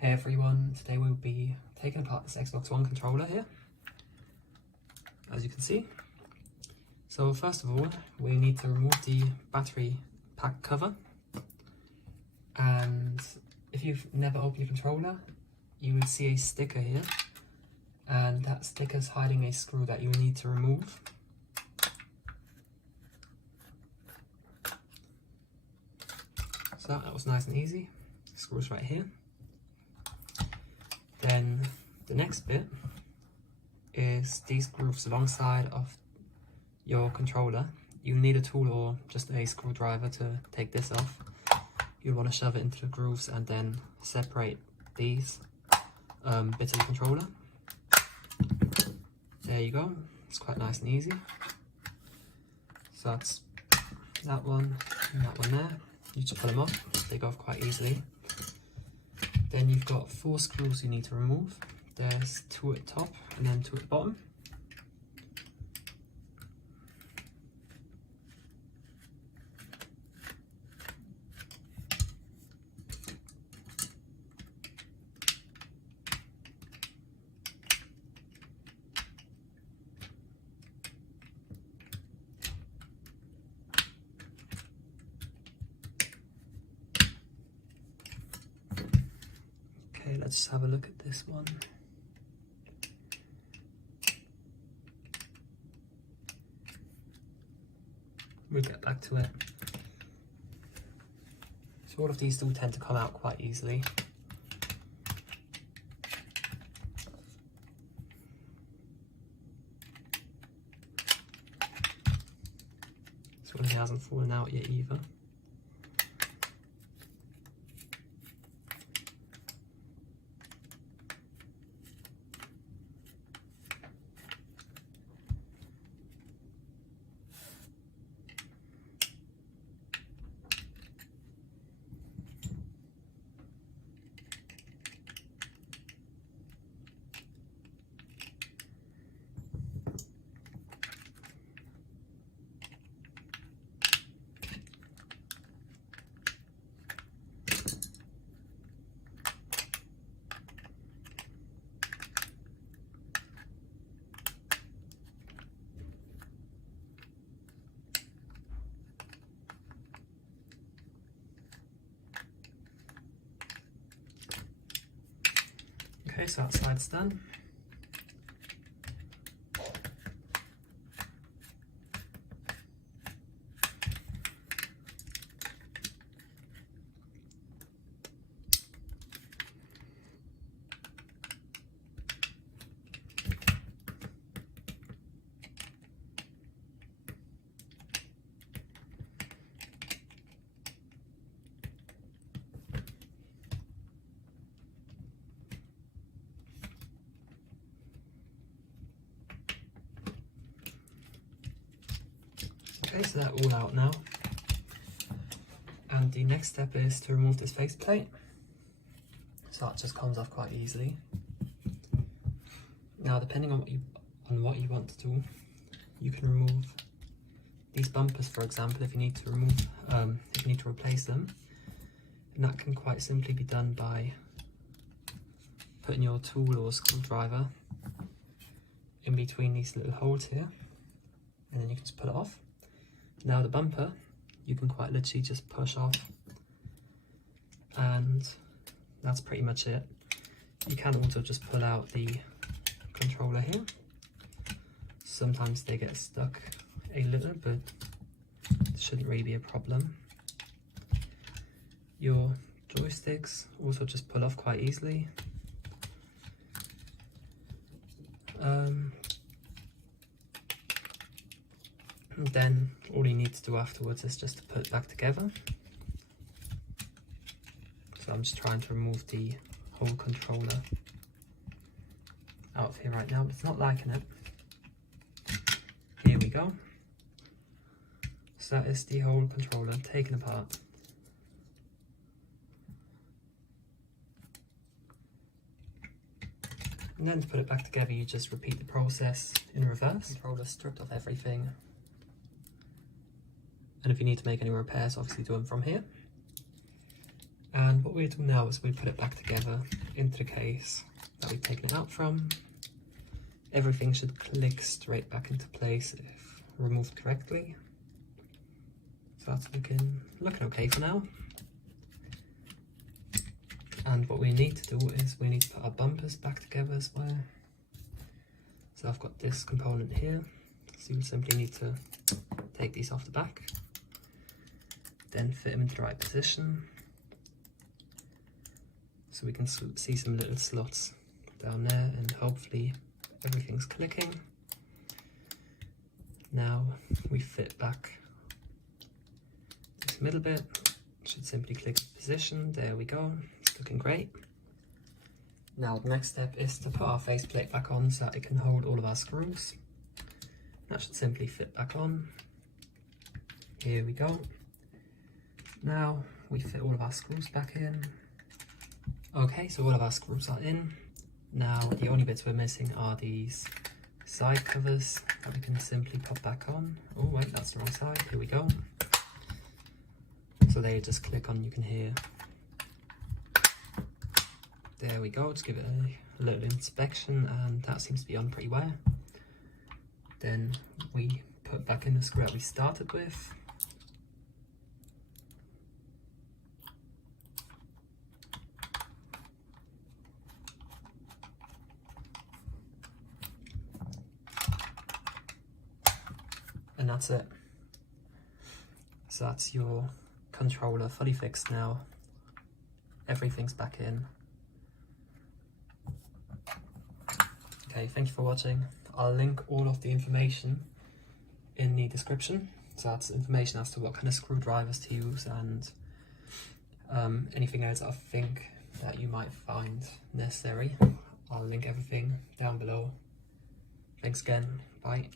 Hey everyone, today we'll be taking apart this Xbox One controller here, as you can see. So first of all, we need to remove the battery pack cover, and if you've never opened your controller, you would see a sticker here, and that sticker is hiding a screw that you need to remove. So that was nice and easy. The screw's right here. Then the next bit is these grooves alongside of your controller. You need a tool or just a screwdriver to take this off. You'll want to shove it into the grooves and then separate these bits of the controller. There you go. It's quite nice and easy. So that's that one and that one there. You just pull them off. They go off quite easily. Then you've got 4 screws you need to remove. There's 2 at the top and then 2 at the bottom. Okay, let's have a look at this one. We'll get back to it. So all of these do tend to come out quite easily. This one hasn't fallen out yet either. Okay, so that side's done. Okay, so that's all out now. And the next step is to remove this faceplate. So that just comes off quite easily. Now, depending on what you want to do, you can remove these bumpers, for example, if you need to replace them. And that can quite simply be done by putting your tool or screwdriver in between these little holes here, and then you can just pull it off. Now the bumper, you can quite literally just push off, and that's pretty much it. You can also just pull out the controller here. Sometimes they get stuck a little, but it shouldn't really be a problem. Your joysticks also just pull off quite easily. And then all you need to do afterwards is just to put it back together. So I'm just trying to remove the whole controller out of here right now, but it's not liking it. Here we go. So that is the whole controller taken apart. And then to put it back together, you just repeat the process in reverse. Controller stripped off everything. And if you need to make any repairs, obviously do them from here. And what we do now is we put it back together into the case that we've taken it out from. Everything should click straight back into place if removed correctly. So that's looking okay for now. And what we need to do is we need to put our bumpers back together as well. So I've got this component here. So you simply need to take these off the back, then fit them into the right position. So we can see some little slots down there, and hopefully everything's clicking. Now we fit back this middle bit. Should simply click position. There we go. It's looking great. Now the next step is to put our faceplate back on so that it can hold all of our screws. That should simply fit back on. Here we go. Now we fit all of our screws back in. Okay, so all of our screws are in. Now the only bits we're missing are these side covers that we can simply pop back on. Oh wait, that's the wrong side. Here we go. So there you just click on, you can hear. There we go, just give it a little inspection, and that seems to be on pretty well. Then we put back in the screw that we started with. And that's it. So that's your controller fully fixed now. Everything's back in. Okay, thank you for watching. I'll link all of the information in the description. So that's information as to what kind of screwdrivers to use and anything else I think that you might find necessary. I'll link everything down below. Thanks again. Bye.